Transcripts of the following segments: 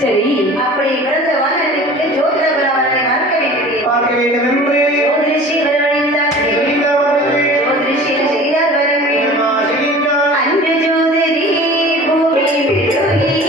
சரி, அப்படி பிறந்த வானருக்கு ஜோதிட பலவனை பார்க்க வேண்டும் என்று ஜோதிஷி வரவழைத்தார். ஜோதிஷி செய்தார் வரவேண்டும் அன்று ஜோதிரி பூமி விழுகி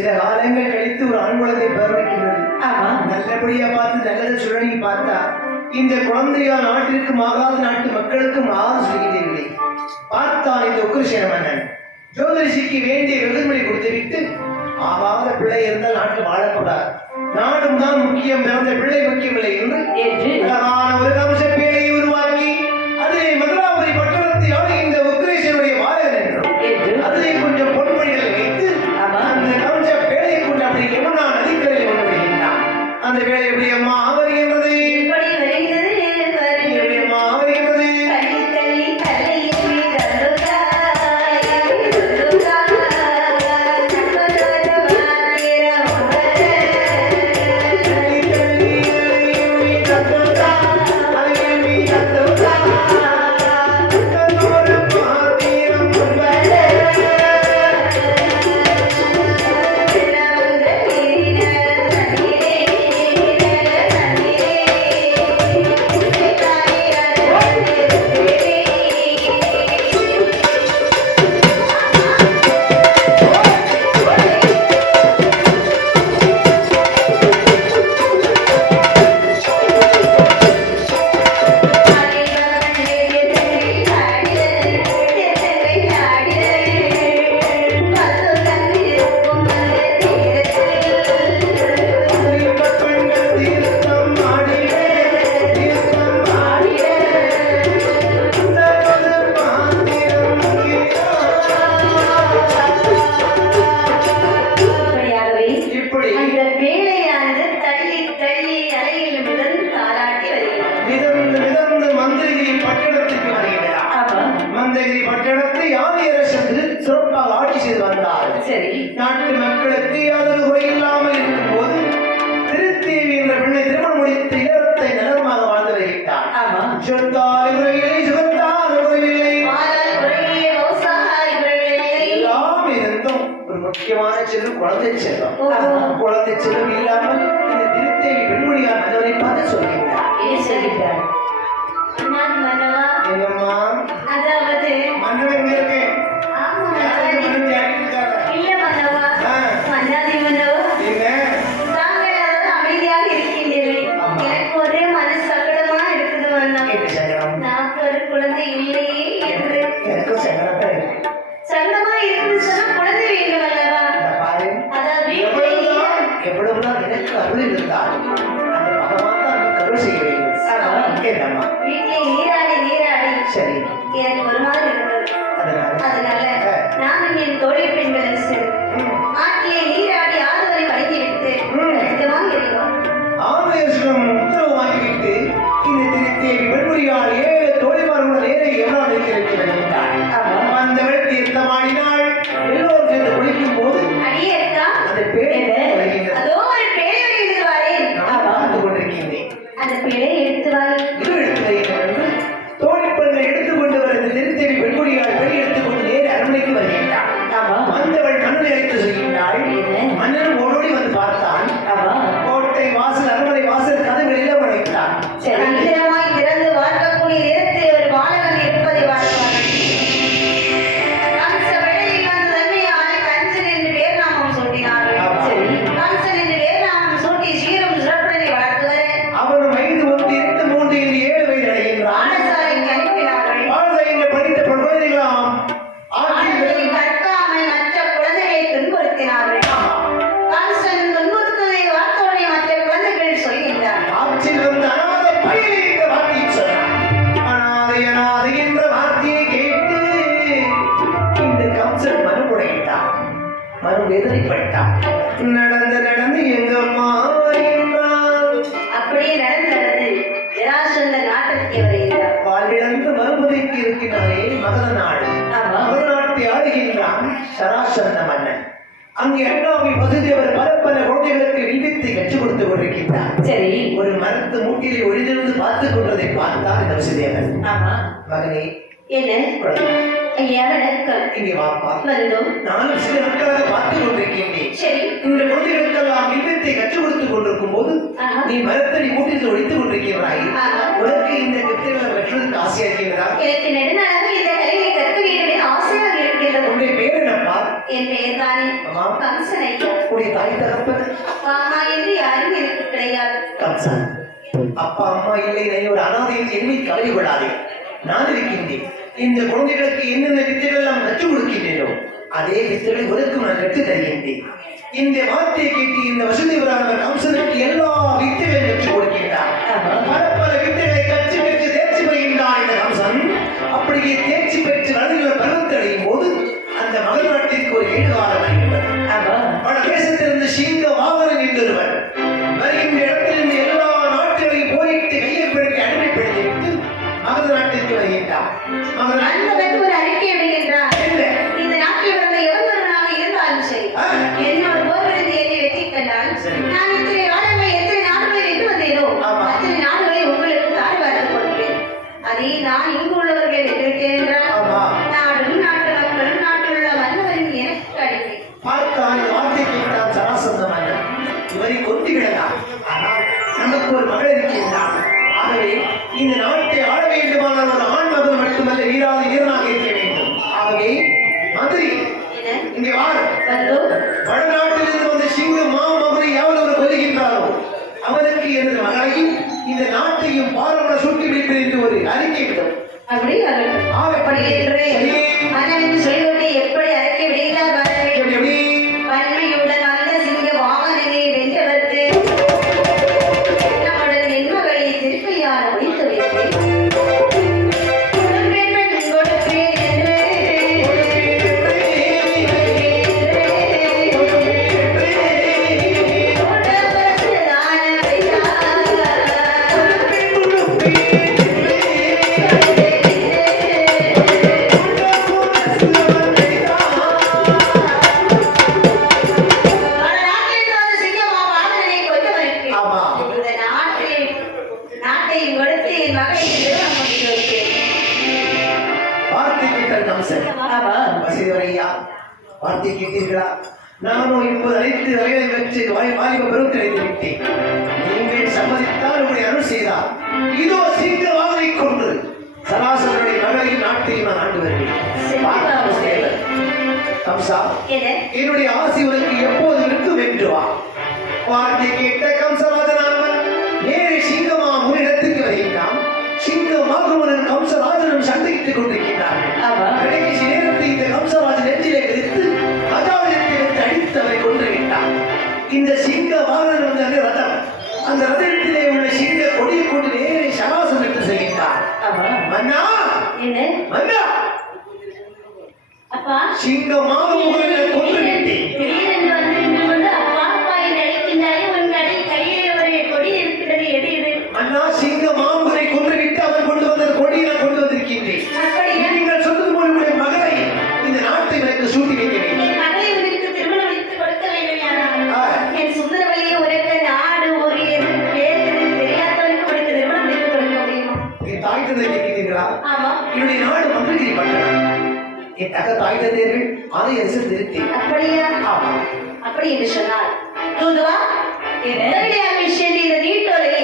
சில காலங்கள் கழித்து ஒரு ஆண் குழந்தை பிறந்திருக்கிறது. நல்லபடியா பார்த்து நல்லதை சுழனி பார்த்தா இந்த குழந்தையா நாட்டிற்கு ஆகாத நாட்டு மக்களுக்கு ஆறு சொல்கிறீர்களே. பார்த்தான் இந்த உக்ரசேன மன்னன் ஜோதிஷிக்கு வேண்டிய வெகுமதி கொடுத்துவிட்டு, ஆகாத பிள்ளை இருந்தால் நாட்டில் வாழக்கூடாது, நாடும் தான் முக்கியம், பிறந்த பிள்ளை முக்கியமில்லை என்று அழகான ஒரு கம்ச பேழையை உருவாக்கி அதிலே மதுராபுரி பட்டணத்தை ஆளுகின்ற உக்ரேசனுடைய வாழகன் என்றும் அதிலே கொஞ்சம் பொன்மொழிகளை வைத்து அந்த கம்ச பேழையை கொண்டு அப்படி யமுனா நதிக்கரையை கொண்டு வருகின்றான். அந்த பேழை எப்படி அம்மா வருகின்றது? நாட்டு மக்களுக்கு யாதொரு குறையில்லாமல் இருக்கும் போது திருத்தேவி என்ற பெண்ணை திருமணம் முடித்து இல்லறத்தை நலமாக வாழ்ந்து வருகின்றார். சொத்தால் குறையில்லை, சுகத்தால் குறையில்லை, எல்லாம் இருந்தும் ஒரு முக்கியமான செல்வம் குழந்தை செல்வம். குழந்தை செல்வம் இல்லாமல் இந்த திருத்தேவி பெண்மொழியார் மன்னரை பார்த்து சொல்கின்றார். என்னம்மா அதாவது மன்னன் எங்க இருக்கேன்? எவ்வளவுதான் எனக்கு அருள் இருந்தாலும் அந்த பகவான் தான் கருள் செய்ய வேண்டும். சரி, எனக்கு ஒரு மாதிரி இருந்தது. அதனால நானும் என் தோழி பெண்கள் ஆற்றிலே நீராடி ஆறுவரை வழங்கி விட்டு உத்தரவு வாங்கிவிட்டு இந்த திருத்தேவி பெண்மொழியால் 7 தோழிமார்களுடன் நேரே எவ்வளவு நிற்கிறது வந்தவள் தீர்த்தமாடினாள். எல்லோரும் சேர்ந்து குளிக்கும் போது அந்த பேழை அதோ ஒரு பேழை எடுத்து வரேன் பார்த்து கொண்டிருக்கின்றேன். அந்த பேழை எடுத்து வரேன் தோழி பெண்ணை எடுத்துக்கொண்டு வர இந்த திருத்தேவி பெண்மொழியால் பெண் எடுத்துக்கொண்டு நேரே அரண்மனைக்கு வருகின்றாள். வந்தவள் மன்னனை அழைத்து சொல்கின்றாள். மன்னன் ஓடோடி வந்து பார்த்தான். கோட்டை வாசல் அரண்மனை வாசல் கதவுகளில் உடைத்தான். திறந்து பார்க்கக்கூடிய நேரத்தில் ஒரு பாலகன் இருப்பதை பார்த்தார்கள். அவனும் 5, 1, 2, 3, 7 வயது அடைகின்றான். வாழ்க்கையில் படித்த குழந்தைகளாம் கற்காமல் மற்ற குழந்தைகளை துன்புறுத்தினார்கள். துன்புறுத்ததை வார்த்தையுடைய மற்ற குழந்தைகள் சொல்கின்றார். ஆற்றில் வந்து அனாதை பயிரை என்ற வார்த்தையை சொன்னார். அனாதை அனாதை என்ற வார்த்தையை கேட்டு இந்த கம்சன் மறுமுறையிட்டான். மறு வேதனைப்பட்டான். நடந்து எங்கம்மா அப்படியே நடந்து ஜராசந்த நாட்டிற்கு வருகிறார். வாழ்விழந்து மறுமுறைக்கு இருக்கிறாரே மகத நாடு. மகத நாட்டை ஆளுகின்றான் சராசந்த மன்னன். அங்கே அண்ணாவை வசுதேவர் பல குழந்தைகளுக்கு வில்வித்தை கற்றுக் கொடுத்து கொண்டிருக்கின்றார். சரி, ஒரு மரத்து மூட்டிலே ஒளிந்திருந்து பார்த்துக் கொண்டதை பார்த்தார் இந்த வசுதேவர். மகனே, என்ன ஐயா வணக்கம். இங்கே வாப்பா. வந்தோம். நானும் சில நாட்களாக பார்த்துக் கொண்டிருக்கின்றேன். சரி, இந்த குழந்தைகளுக்கெல்லாம் வில்வித்தை கற்றுக் கொடுத்துக் கொண்டிருக்கும் போது நீ மரத்தடி மூட்டில் ஒழித்துக் கொண்டிருக்கிறாய். உனக்கு இந்த வித்தைகளை கற்றுவதற்கு ஆசையா இருக்கிறதா? எனக்கு நெடுநாளாக இந்த கலையை கற்க வேண்டும் என ஆசையாக இருக்கின்றது. இருக்கிறது. உன்னுடைய பெயர் என்னப்பா? என் பெயர் தானே ஆமா. கம்சன் ஐயா. உன்னுடைய தாய் தகப்பன்? அப்பா அம்மா என்று யாரும் எனக்கு கிடையாது. கம்சன், அப்பா அம்மா இல்லை, நீ ஒரு அனாதையில் எண்ணி கவலை கொள்ளாதே. நான் இருக்கின்றேன். இந்த குழந்தைகளுக்கு என்னென்ன வித்தைகள் எல்லாம் கற்றுக் கொடுக்கின்றேனோ அதே வித்தைகளை உனக்கும் நான் கற்றுத் தருகின்றேன். இந்த வார்த்தையை கேட்டு இந்த வசுதேவரானவர் கம்சனுக்கு எல்லா வித்தைகளையும் கற்றுக் கொடுக்கின்றார். பல பல வித்தைகளை கற்று பெற்று தேர்ச்சி பெறுகின்றார் இந்த கம்சன். அப்படியே தேர்ச்சி பெற்று வளர்ந்த பருவத்தை அடையும் போது அந்த மகள் நாட்டிற்கு ஒரு ஏழுகாலம் வருகின்றது. பல தேசத்திலிருந்து சிங்க வாகனம் என்றொருவர் வருகின்ற இடத்திலிருந்து எல்லா நாட்டுகளையும் போரிட்டு கையெழுப்பிற்கு அடிமைப்படுத்திவிட்டு மகத நாட்டிற்கு வருகின்றார். அன்பவன் ஒரு அறிக்கை விடுகின்றார். இந்த நாட்டில் பிறந்த எவனொருவனாக இருந்தாலும் சரி, என்னோட போர்வெடுத்து என்னை வெற்றி கண்டால் நான் இத்தனை வாரங்கள் எத்தனை நாடுகளை வென்று வந்தேனோ அத்தனை நாடுகளை உங்களுக்கு தாழ் பார்த்து கொடுப்பேன். அதே நான் இங்கு உள்ளவர்களை வெற்றிவிட்டேன் என்றால் நாடும் நாட்டு மக்களும் நாட்டில் உள்ள மன்னவரின் எனக்கு அடிமை. பார்த்தான் வார்த்தை கேட்டான் சராசந்த மன்னன். இவரை கொண்டு விடலாம், ஆனால் நமக்கு ஒரு மகள் இருக்கின்றான். ஆகவே இந்த நாட்டை ஆள வேண்டுமானால் ஒரு ஆண் மகன் மட்டுமல்ல, வீராத வீரனாக இருக்க வேண்டும். ஆகவே மந்திரி இங்கே வார். வடநாட்டிலிருந்து வந்த சிங்க மாமகனை யாவது அவர் கொல்லுகின்றாரோ அவனுக்கு எனது மகளையும் இந்த நாட்டையும் பாரம்பர சூட்டி விடுப்பேன் என்று ஒரு அறிக்கை விடும். அப்படி அப்படி என்று மன்னன் என்று சொல்லிவிட்டு எப்படி அறிக்கை விடுகிறார் பாருங்கள். வன்மையுடன் வந்த சிங்க வாகனனை வென்றவருக்கு நம்முடன் நென்மகளை திருப்பையால் ஒழித்து வைத்தேன். வார்த்தை கேட்டீர்களா? நானும் இப்போது அழைத்து வரையை வச்சு வாலிப பருவத்தை அழைத்து விட்டேன். நீங்கள் சம்மதித்தால் உங்களை அருள் செய்தார் இதோ சிங்க வாகனை கொண்டு சராசரனுடைய மகளையும் நாட்டையும் நான் ஆண்டு வருகிறேன். கம்சா, என்னுடைய ஆசை உனக்கு எப்போது இருக்கும் என்று வா. வார்த்தை கேட்ட கம்சராஜனானவன் நேரே சிங்கமா முன்னிடத்துக்கு வருகின்றான். சிங்கமாகவன் கம்சராஜனும் சண்டையிட்டுக் கொண்டிருக்கின்றார்கள். கடைசி நேரத்தில் இந்த கம்சராஜன் நெஞ்சிலே விரித்து அஜாவியத்தை வைத்து அடித்தவரை கொன்று விட்டார். இந்த சிங்க வாகனம் வந்த அந்த ரதம், அந்த ரதத்திலே உள்ள சிங்க கொடியை கொண்டு நேரே சராசம் எடுத்து செல்கின்றார். மன்னா மன்னா, அப்பா சிங்கமாக முகனை கொன்று விட்டேன். திடீரென்று வந்து அப்பா அப்பா என்று அழைக்கின்றாயே, உன் கையிலே ஒரு கொடி இருக்கிறது, எது இது? மன்னா, சிங்க மாமுகனை கொன்று விட்டு அவன் கொண்டு வந்த கொடியை கொண்டு வந்திருக்கின்றேன். நீங்கள் சொன்னது போல உடைய மகளை இந்த நாட்டை எனக்கு சூட்டி வைக்க வேண்டும். என் மகளை உனக்கு திருமணம் முடித்து கொடுக்க வேண்டும். என் சுந்தரவழியை உனக்கு நாடு ஒரு தெரியாதவருக்கு உனக்கு திருமணம் முடித்து கொடுக்க முடியுமா? என் தாய் தந்தை கேட்கிறீர்களா? ஆமா. என்னுடைய நாடு மந்திரி பட்டணம். என் தக தாய் தந்தையர்கள் அதை அரசு திருத்தி. அப்படியா? ஆமா. அப்படி என்று சொன்னார் தூதுவா விஷயம் இந்த நீட்டோலை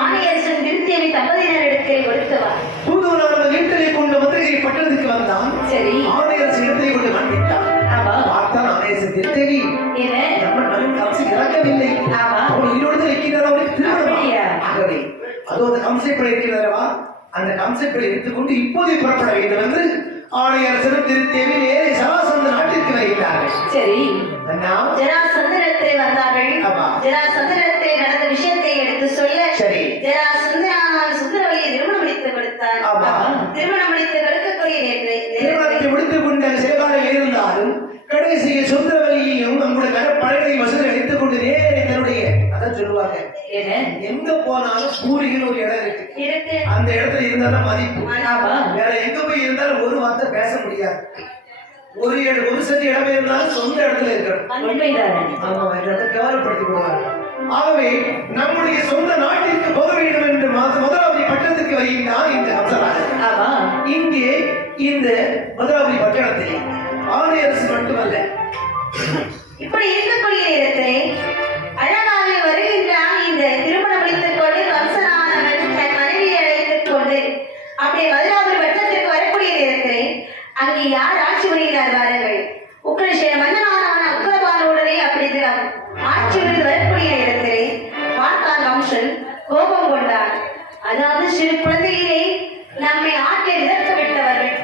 ஆணையரசன் திருத்தியவை தம்பதியினர் இடத்திலே கொடுத்தவா. தூதுவனான வீட்டிலே கொண்டு மந்திரி பட்டணத்துக்கு வந்தான். சரி. ஆணையரசு இடத்திலே கொண்டு மன்னித்தான். பார்த்தான் ஆணையரசு திருத்தேவி நம்ம மகன் கம்சி இறக்கவில்லை. அவன் உயிரோடு வைக்கிறார். அவனுக்கு திருமணம். ஆகவே அதோ அந்த கம்சைப்படை இருக்கிறவா, அந்த கம்சைப்படை எடுத்துக்கொண்டு இப்போதே புறப்பட வேண்டும் என்று ஆணையரசரும் திருத்தேவி நேரே சராசந்த நாட்டிற்கு வருகிறார்கள். சரி. ஜராசந்தனத்தை வந்தார்கள். ஜராசந்தனத்தை நடந்த விஷயத்தை எடுத்து சொல்ல, சரி, ஜராசந்தனான் சுந்தரவழியை திருமணம் முடித்து கொடுத்தார். திருமணம் முடித்து கொடுக்கக்கூடிய திருமணத்தை முடித்துக் கொண்ட சிறகாலம் இருந்தாலும் கடைசியில் சுந்தரவழியையும் நம்முடைய கடற்படைகளை வசதி அழைத்துக் கொண்டு நேரே தன்னுடைய அதான் சொல்லுவாங்க, எங்க போனாலும் பூரிகள் ஒரு இடம் இருக்கு. அந்த இடத்துல இருந்தாலும் மதிப்பு. வேற எங்க போய் இருந்தாலும் ஒரு வார்த்தை பேச முடியாது. ஒரு சதி இடமே இருந்தாலும் சொந்த இடத்துல இருக்கணும். கேவலப்படுத்தி போவாங்க. ஆகவே நம்முடைய சொந்த நாட்டிற்கு போக வேண்டும் என்று மதுராபதி பட்டணத்துக்கு வருகின்றான் இந்த கம்சராஜன். இங்கே இந்த மதுராபதி பட்டணத்தில் ஆணையரசு மட்டுமல்ல, இப்படி இருக்கக்கூடிய இடத்தை அழகாக வருகின்றான். இந்த திருமணம் முடித்துக் கொண்டு கம்சனானவன் தன் மனைவியை அழைத்துக் கொண்டு அப்படியே மதுராபதி பட்டணத்திற்கு வரக்கூடிய இடத்தை அங்கே யார் ஆட்சி புரிகிறார் வாருங்கள். உக்ரசேன மன்னனான அக்ரபானுடனே அப்படி ஆட்சி புரிந்து வரக்கூடிய இடத்திலே பார்த்தான் கம்சன் கோபம் கொண்டார். அதாவது சிறு குழந்தையிலே நம்மை ஆற்றை விதக்க விட்டவர்கள்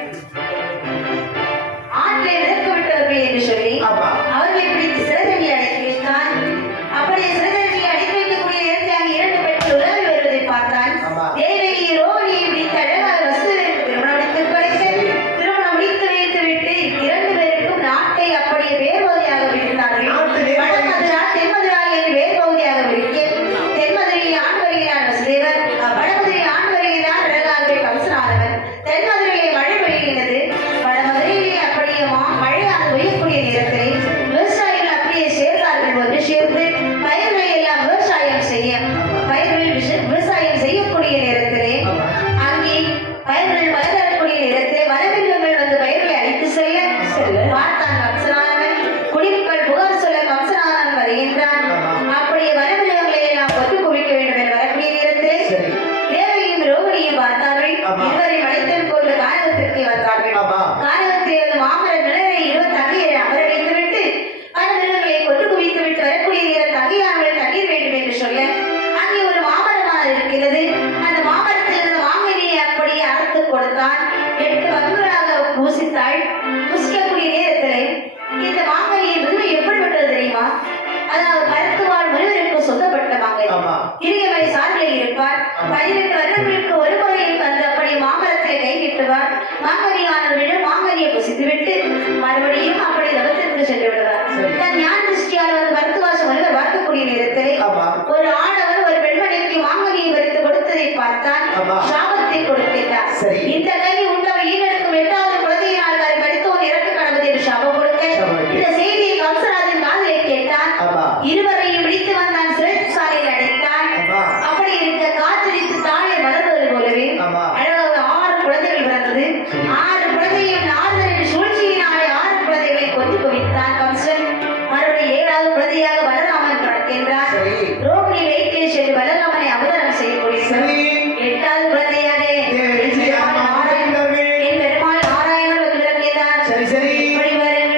என்று சொல்லி அவர்களை பிடித்து சிறைதண்டி அடைத்து வைத்தான். அப்படியே சிறைதண்டி அடைத்து வைக்கக்கூடிய நேரத்தில் அங்கு இரண்டு பெண்கள் உலகி வருவதை பார்த்தான். தேவகி ரோகிணியை பிடித்து அழகாக வசுதேவருக்கு திருமணம் முடித்து வைத்து விட்டு இரண்டு பேருக்கும் நாட்டை அப்படியே வேர்பகுதியாக விடுத்தார்கள். வடமதுரா தென்மதுரா என்று வேர்பகுதியாக விடுக்க தென்மதுரையை ஆண்டு வருகிறார் வசுதேவர், வடமதுரை ஆண்டு வருகிறார் அழகாகவே கம்சனானவன். தென்மதுரையை மழை பெய்கிறது, வடமதுரையிலே அப்படியே மழையாக பெய்யக்கூடிய நேரத்திலே விவசாயிகள் அப்படியே சேர்ந்தார்கள். ஒன்று சேர்ந்து பயிர்களை எல்லாம் விவசாயம் செய்யக்கூடிய நேரத்திலே அங்கே பயிர்கள் வளரக்கூடிய நேரத்திலே வனவிலங்குகள் வந்து பயிர்களை அழித்து செல்ல பார்த்தான் கம்சனானவன். குடிமக்கள் புகார் சொல்ல கம்சனானவன் வருகின்றான். அப்படியே வனவிலங்குகளை எல்லாம் கொண்டு குவிக்க வேண்டும் என வரக்கூடிய நேரத்திலே தேவகியும் ரோகிணியும் பார்த்தார்கள். இருவரை மனிதன் கொண்டு கானகத்திற்கு வந்தார்கள். கானகத்திலே வந்து மாமர நிழலை 20 தகையரை அமர வைத்துவிட்டு வனவிலங்குகளை கொண்டு குவித்து விட்டு வரக்கூடிய நேரம் தகையானவர்கள் தண்ணீர் வேண்டும் என்று சொல்ல அங்கே ஒரு மாமரமாக இருக்கிறது. அந்த மாமரத்தில் இருந்த மாங்கனியை அப்படியே அறுத்து கொடுத்தான். 8 பங்குகளாக பூசித்தாள். புசிக்கக்கூடிய நேரத்திலே இந்த மாங்கனியை முதுமை எப்படிப்பட்டது தெரியுமா? அதாவது மருத்துவாள் முனிவருக்கு சொந்தப்பட்ட மாங்கனி. இரியமலை சார்பில் இருப்பார். 18 வருடங்களுக்கு ஒரு முறையில் வந்து அப்படி மாமரத்தை கைவிட்டுவார். மாங்கனியானது விழும் மாங்கனியை புசித்துவிட்டு மறுபடியும் அப்படி தவத்திற்கு சென்று விடுவார். தன் ஞான திருஷ்டியால் வந்து மருத்துவாச முனிவர் பார்க்கக்கூடிய நேரத்திலே ஒரு ஆடவர் ஒரு பெண்மணிக்கு மாங்கனியை வரித்து கொடுத்ததை பார்த்தான். சாபத்தை கொடுக்கிறார். இந்த கனி உண்டவர் ஈடெடுக்கும் 8வது குழந்தையினால் வரை மருத்துவம் இறக்க கடவுள் என்று சாபம் கொடுக்க இந்த செய்தியை கம்சராஜன் காதலை கேட்டான். இருவரையும் பிடித்து வந்தான், சிறைச்சாலையில் அடைத்தான். அப்படி இருக்க காத்திரித்து தாழை வளர்வது போலவே அழகாக 6 குழந்தைகள் பிறந்தது. 6 குழந்தையும் நாரதரின் சூழ்ச்சியினாலே 6 குழந்தைகளை கொண்டு குவித்தான் கம்சன். மறுபடியும் 7வது குழந்தையாக பலராமன் பிறக்கின்றார். ரோகிணி வயிற்றிலே சென்று பலராமனை அவதாரம் செய்யக்கூடிய 8வது குழந்தையாக என் பெருமாள் நாராயணர் வந்து பிறக்கிறார். இப்படி வருகிறேன்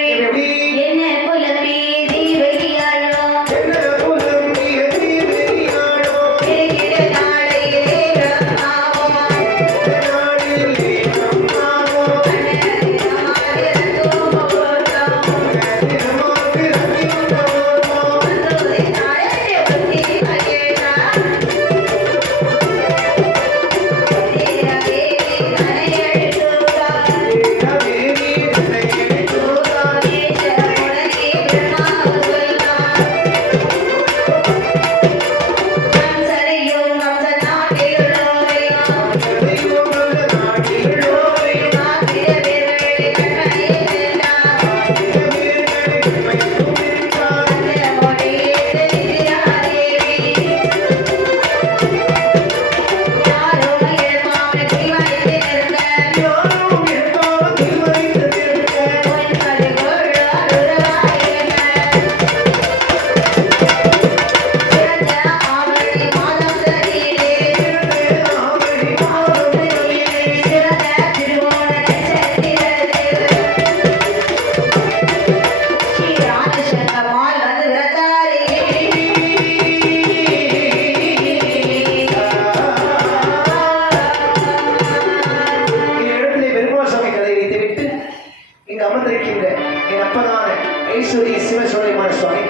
என்ன புலம்பி தீவகியாளோ இங்கு அமர்ந்திருக்கின்ற என் அப்பனான ஐஸ்வர்ய சிவசோலைமான சுவாமி